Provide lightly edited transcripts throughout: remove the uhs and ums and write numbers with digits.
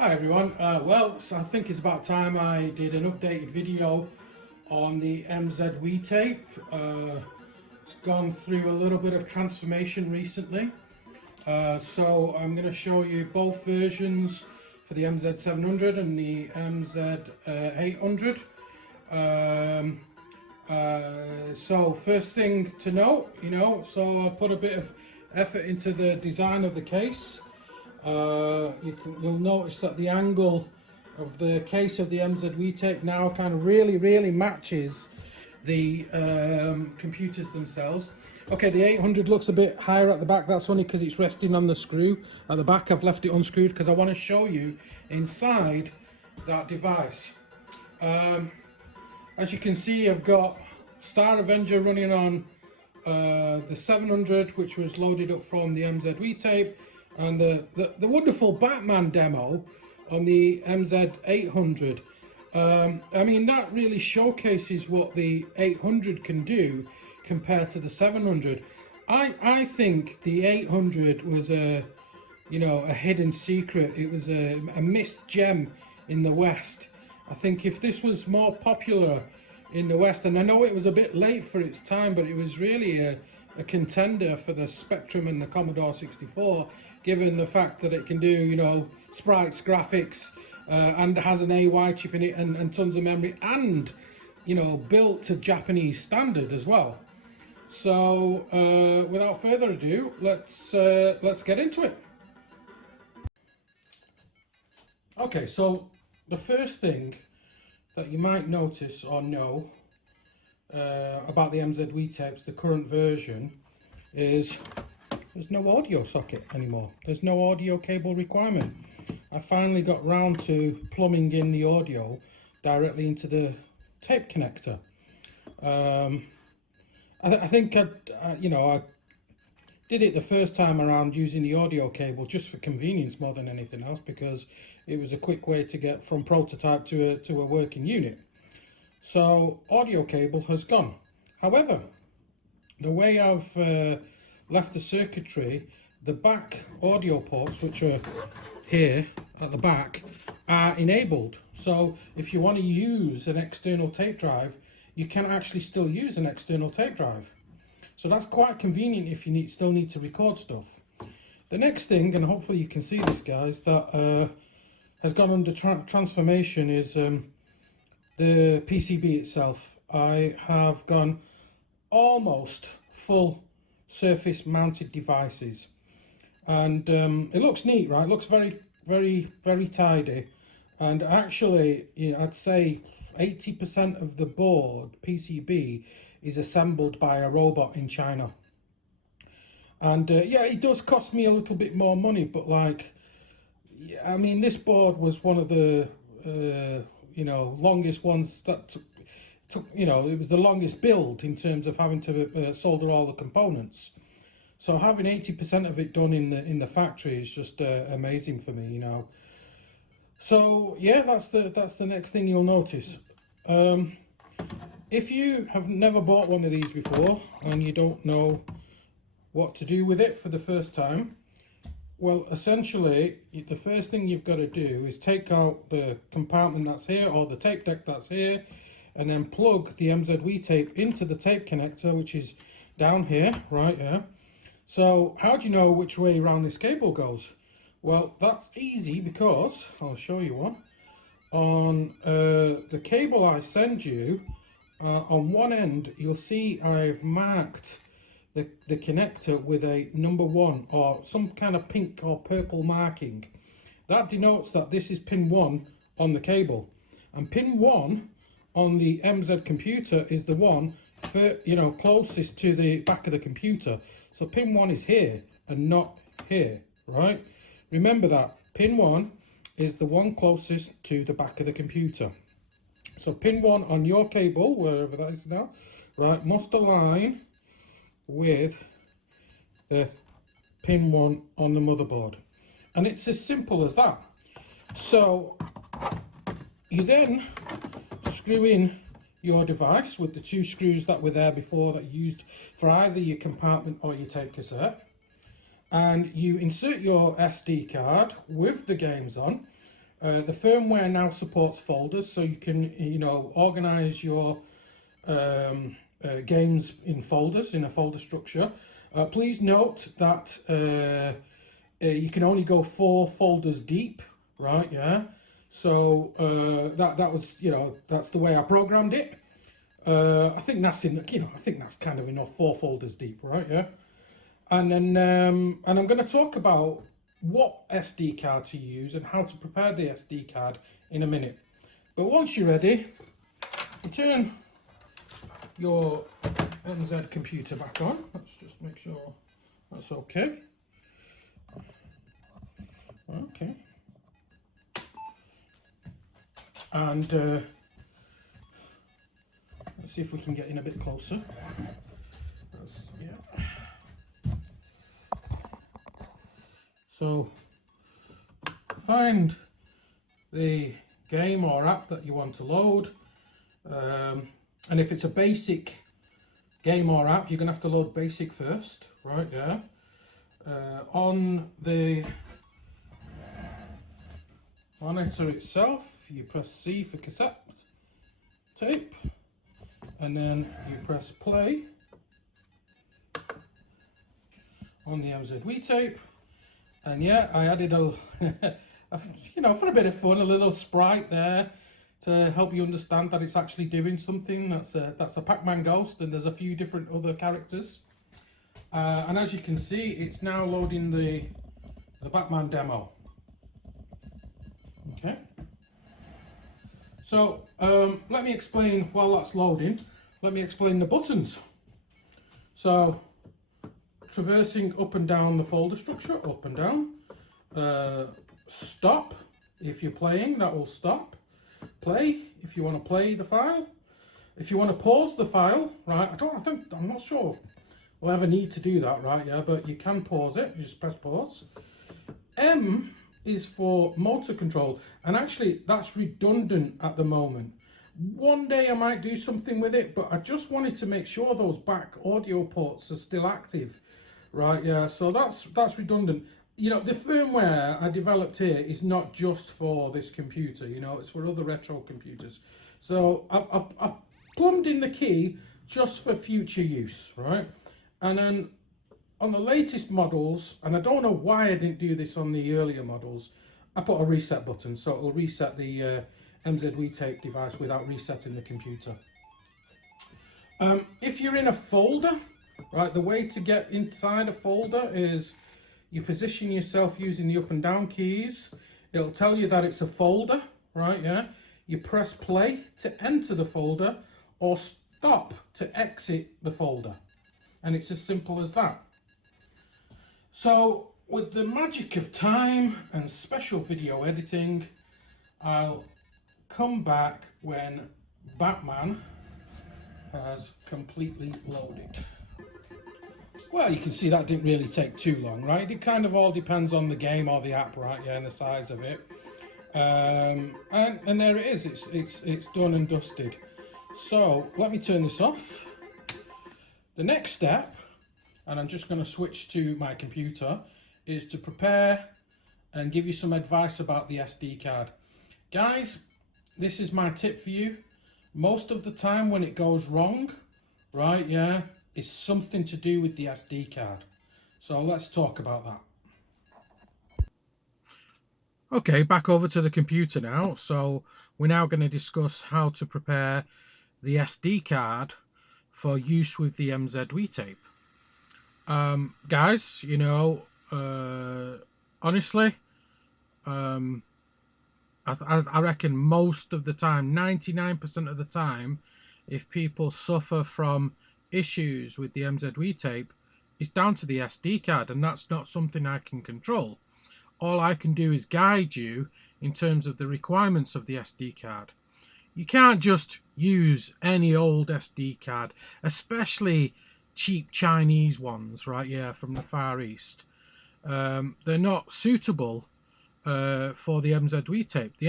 Hi everyone, so I think it's about time I did an updated video on the MZuitape. It's gone through a little bit of transformation recently. So I'm going to show you both versions for the MZ700 and the MZ800. So first thing to note, so I put a bit of effort into the design of the case. You'll notice that the angle of the case of the MZuitape now kind of really matches the computers themselves. Okay, the 800 looks a bit higher at the back. That's only because it's resting on the screw at the back. I've left it unscrewed because I want to show you inside that device. As you can see, I've got Star Avenger running on the 700, which was loaded up from the MZuitape, and the wonderful Batman demo on the MZ800. I mean, that really showcases what the 800 can do compared to the 700. I think the 800 was a hidden secret. It was a missed gem in the West. I think if this was more popular in the West, and I know it was a bit late for its time, but it was really a contender for the Spectrum and the Commodore 64, given the fact that it can do, sprites, graphics, and has an AY chip in it and tons of memory, and, built to Japanese standard as well. So, without further ado, let's get into it. Okay, so the first thing that you might notice or know about the MZuitapes, the current version, is there's no audio socket anymore. There's no audio cable requirement. I finally got round to plumbing in the audio directly into the tape connector. I think I did it the first time around using the audio cable just for convenience more than anything else, because it was a quick way to get from prototype to a working unit. So audio cable has gone. However, the way I've left the circuitry, the back audio ports, which are here at the back, are enabled. So if you want to use an external tape drive, you can actually still use an external tape drive. So that's quite convenient if you still need to record stuff. The next thing, and hopefully you can see this, guys, that has gone under transformation is the PCB itself. I have gone almost full surface mounted devices, and it looks neat, right? It looks very tidy, and actually, I'd say 80% of the board PCB is assembled by a robot in China. And yeah, it does cost me a little bit more money, but I mean, this board was one of the longest ones that took it was the longest build in terms of having to solder all the components. So having 80% of it done in the factory is just amazing for me, So yeah, that's the next thing you'll notice. If you have never bought one of these before and you don't know what to do with it for the first time, well, essentially, the first thing you've got to do is take out the compartment that's here, or the tape deck that's here, and then plug the MZuitape into the tape connector, which is down here, right here. So how do you know which way around this cable goes? Well, that's easy, because I'll show you one. On the cable I send you, on one end, you'll see I've marked the connector with a number 1 or some kind of pink or purple marking. That denotes that this is pin 1 on the cable, and pin 1 on the MZ computer is the one for, closest to the back of the computer. So pin 1 is here and not here, right? Remember that pin 1 is the one closest to the back of the computer. So pin 1 on your cable, wherever that is now, right, must align with the pin 1 on the motherboard. And it's as simple as that. So you then screw in your device with the 2 screws that were there before, that you used for either your compartment or your tape cassette, and you insert your SD card with the games on, The firmware now supports folders, so you can, organize your games in folders, in a folder structure. Please note that you can only go 4 folders deep, right? Yeah. So that was, that's the way I programmed it. I think that's I think that's kind of enough, 4 folders deep, right? Yeah. And then and I'm going to talk about what SD card to use and how to prepare the SD card in a minute. But once you're ready, you turn your MZ computer back on. Let's just make sure that's okay. Okay. And let's see if we can get in a bit closer. Yeah. So find the game or app that you want to load, and if it's a basic game or app, you're going to have to load basic first, right? Yeah. On the monitor itself, you press C for cassette tape, and then you press play on the MZuitape. And yeah, I added a, for a bit of fun, a little sprite there to help you understand that it's actually doing something. That's a Pac-Man ghost, and there's a few different other characters. And as you can see, it's now loading the Batman demo. Okay. So let me explain, while that's loading, let me explain the buttons. So traversing up and down the folder structure, up and down. Stop, if you're playing, that will stop. Play, if you want to play the file. If you want to pause the file, right, I'm not sure we'll ever need to do that, right, yeah, but you can pause it, you just press pause. M is for motor control, and actually that's redundant at the moment. One day I might do something with it, but I just wanted to make sure those back audio ports are still active. Right, yeah, so that's redundant. The firmware I developed here is not just for this computer, it's for other retro computers. So I've plumbed in the key just for future use, right? And then on the latest models, and I don't know why I didn't do this on the earlier models, I put a reset button, so it'll reset the MZuitape device without resetting the computer. If you're in a folder, right, the way to get inside a folder is you position yourself using the up and down keys. It'll tell you that it's a folder, right, yeah? You press play to enter the folder or stop to exit the folder. And it's as simple as that. So with the magic of time and special video editing, I'll come back when Batman has completely loaded. Well, you can see that didn't really take too long, right? It kind of all depends on the game or the app, right? Yeah, and the size of it. And there it is. It's done and dusted. So let me turn this off. The next step, and I'm just going to switch to my computer, is to prepare and give you some advice about the SD card. Guys, this is my tip for you. Most of the time when it goes wrong, right, yeah, it's something to do with the SD card. So let's talk about that. Okay, back over to the computer now. So we're now going to discuss how to prepare the SD card for use with the MZuitape. Guys, honestly, I reckon most of the time, 99% of the time, if people suffer from issues with the MZuitape, it's down to the SD card, and that's not something I can control. All I can do is guide you in terms of the requirements of the SD card. You can't just use any old SD card, especially cheap Chinese ones, right? Yeah, from the Far East. They're not suitable for the MZuitape. The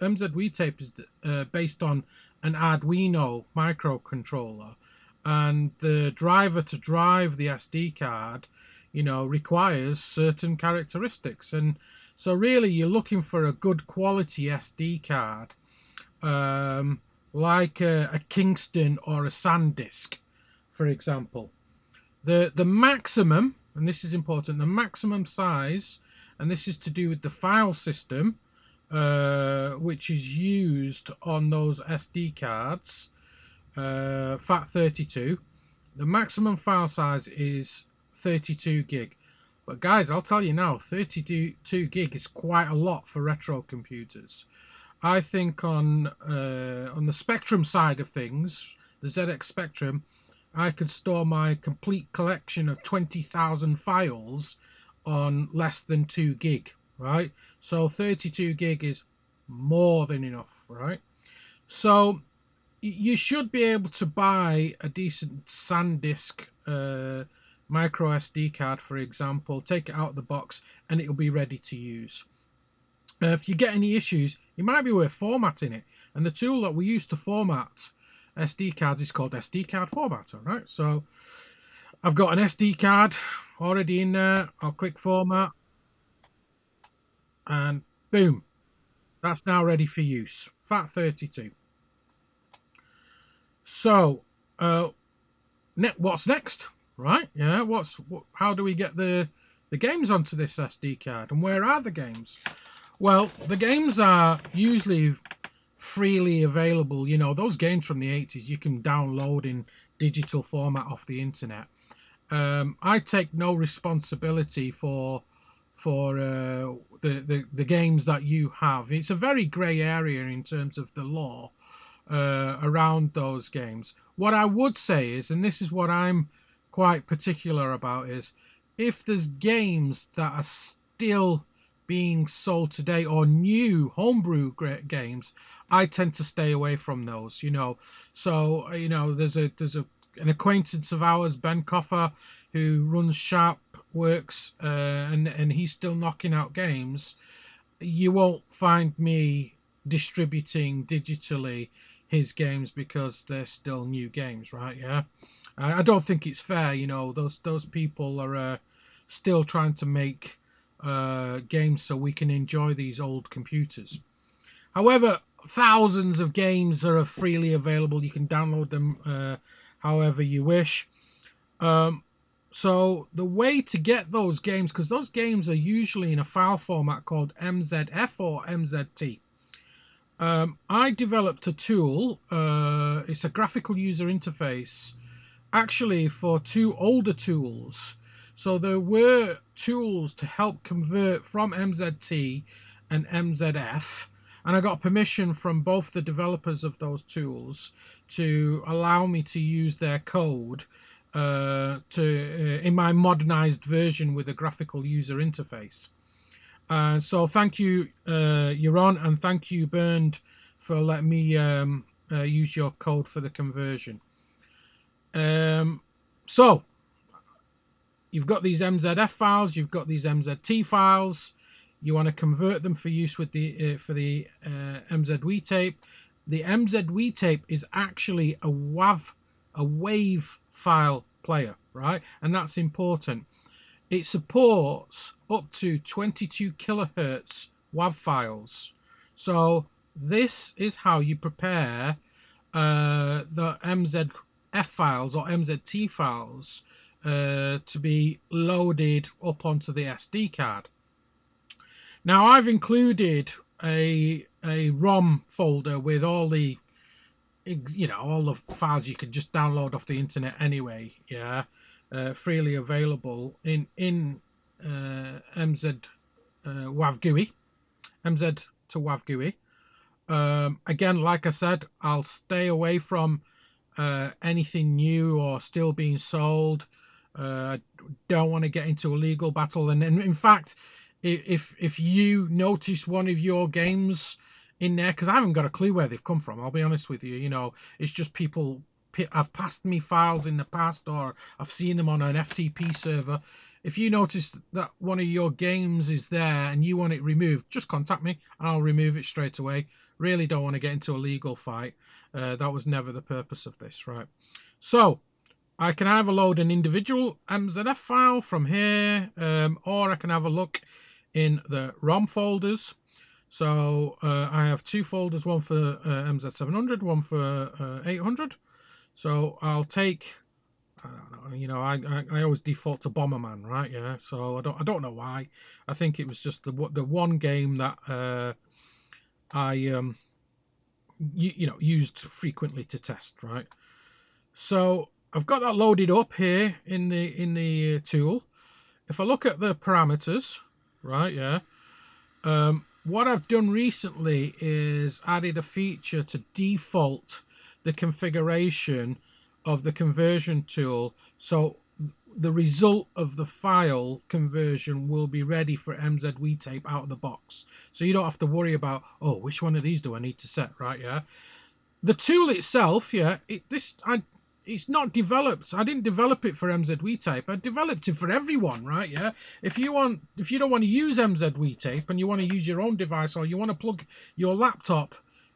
MZuitape is based on an Arduino microcontroller, and the driver to drive the SD card, requires certain characteristics, and So really, you're looking for a good quality SD card, like a Kingston or a SanDisk, for example. The maximum, and this is important, the maximum size, and this is to do with the file system, which is used on those SD cards, FAT32. The maximum file size is 32 gig. But guys, I'll tell you now, 32 gig is quite a lot for retro computers. I think on the Spectrum side of things, the ZX Spectrum, I could store my complete collection of 20,000 files on less than 2 gig, right? So 32 gig is more than enough, right? So you should be able to buy a decent SanDisk micro SD card, for example, take it out of the box, and it'll be ready to use. If you get any issues, it might be worth formatting it. And the tool that we use to format SD cards is called SD card formatter, right? So I've got an SD card already in there. I'll click format, and boom, that's now ready for use. FAT32. So what's next, right? Yeah, how do we get the games onto this SD card, and where are the games? Well, the games are usually freely available. You know, those games from the 80s you can download in digital format off the internet. I take no responsibility for the games that you have. It's a very grey area in terms of the law around those games. What I would say is, and this is what I'm quite particular about, is if there's games that are still being sold today, or new homebrew games, I tend to stay away from those, you know. So, you know, there's an acquaintance of ours, Ben Coffer, who runs Sharp Works, and he's still knocking out games. You won't find me distributing digitally his games because they're still new games, right? Yeah, I don't think it's fair. You know, those people are still trying to make games so we can enjoy these old computers. However, thousands of games are freely available. You can download them however you wish. So the way to get those games, because those games are usually in a file format called MZF or MZT. I developed a tool. It's a graphical user interface, actually, for two older tools. So there were tools to help convert from MZT and MZF, and I got permission from both the developers of those tools to allow me to use their code in my modernized version with a graphical user interface. So thank you, Yaron, and thank you, Bernd, for letting me use your code for the conversion. So you've got these MZF files, you've got these MZT files. You want to convert them for use with the MZuitape. The MZuitape is actually a wave file player, right? And that's important. It supports up to 22 kilohertz WAV files. So this is how you prepare the MZF files or MZT files to be loaded up onto the SD card. Now I've included a ROM folder with all the, you know, all the files you can just download off the internet anyway. Yeah, freely available in MZ WAV GUI, MZ to WAV GUI. Again, like I said, I'll stay away from anything new or still being sold. Don't want to get into a legal battle. And in fact, if you notice one of your games in there, because I haven't got a clue where they've come from, I'll be honest with you, you know, it's just people have passed me files in the past, or I've seen them on an FTP server. If you notice that one of your games is there and you want it removed, just contact me and I'll remove it straight away. Really don't want to get into a legal fight. That was never the purpose of this, right? So I can either load an individual MZF file from here, or I can have a look in the ROM folders. So I have two folders, one for MZ700, one for 800. So I'll take, I don't know, you know, I always default to Bomberman, right? Yeah. So I don't know why. I think it was just the one game that I you know, used frequently to test, right? So I've got that loaded up here in the tool. If I look at the parameters, right? Yeah. What I've done recently is added a feature to default the configuration of the conversion tool, so the result of the file conversion will be ready for MZuitape out of the box. So you don't have to worry about, oh, which one of these do I need to set, right? Yeah. The tool itself, yeah, it's not developed. I didn't develop it for MZuitape. I developed it for everyone, right? Yeah. If you don't want to use MZuitape and you want to use your own device, or you want to plug your laptop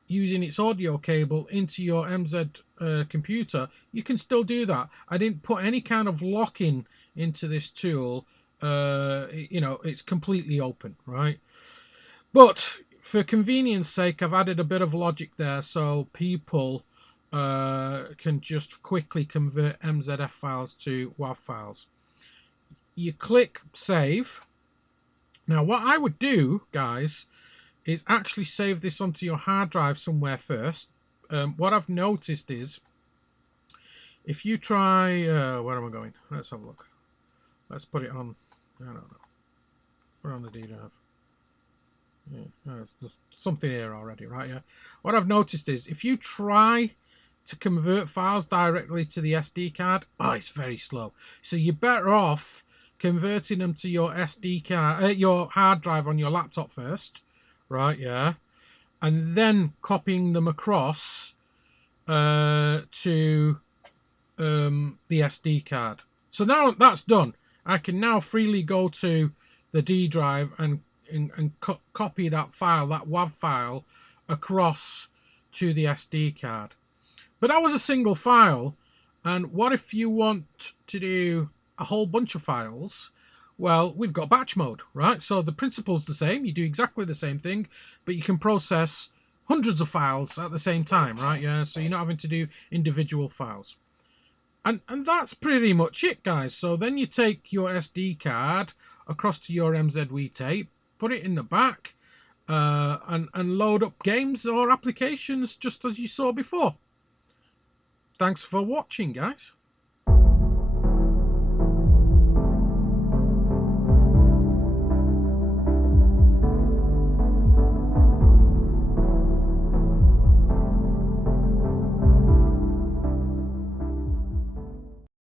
using its audio cable into your MZ computer, you can still do that. I didn't put any kind of lock-in into this tool. You know, it's completely open, right? But for convenience sake, I've added a bit of logic there so people can just quickly convert MZF files to WAV files. You click save. Now what I would do, guys, is actually save this onto your hard drive somewhere first. What I've noticed is, if you try, where am I going? Let's have a look. Let's put it on, I don't know, put it on the D drive. Yeah, there's something here already, right? Yeah. What I've noticed is, if you try to convert files directly to the SD card, oh, it's very slow. So you're better off converting them to your SD card, your hard drive on your laptop first, right? Yeah, and then copying them across to the SD card. So now that's done, I can now freely go to the D drive and copy that file, that WAV file, across to the SD card. But that was a single file, and what if you want to do a whole bunch of files? Well, we've got batch mode, right? So the principle's the same. You do exactly the same thing, but you can process hundreds of files at the same time, right? Yeah, so you're not having to do individual files. And that's pretty much it, guys. So then you take your SD card across to your MZuitape, put it in the back, and load up games or applications just as you saw before. Thanks for watching, guys.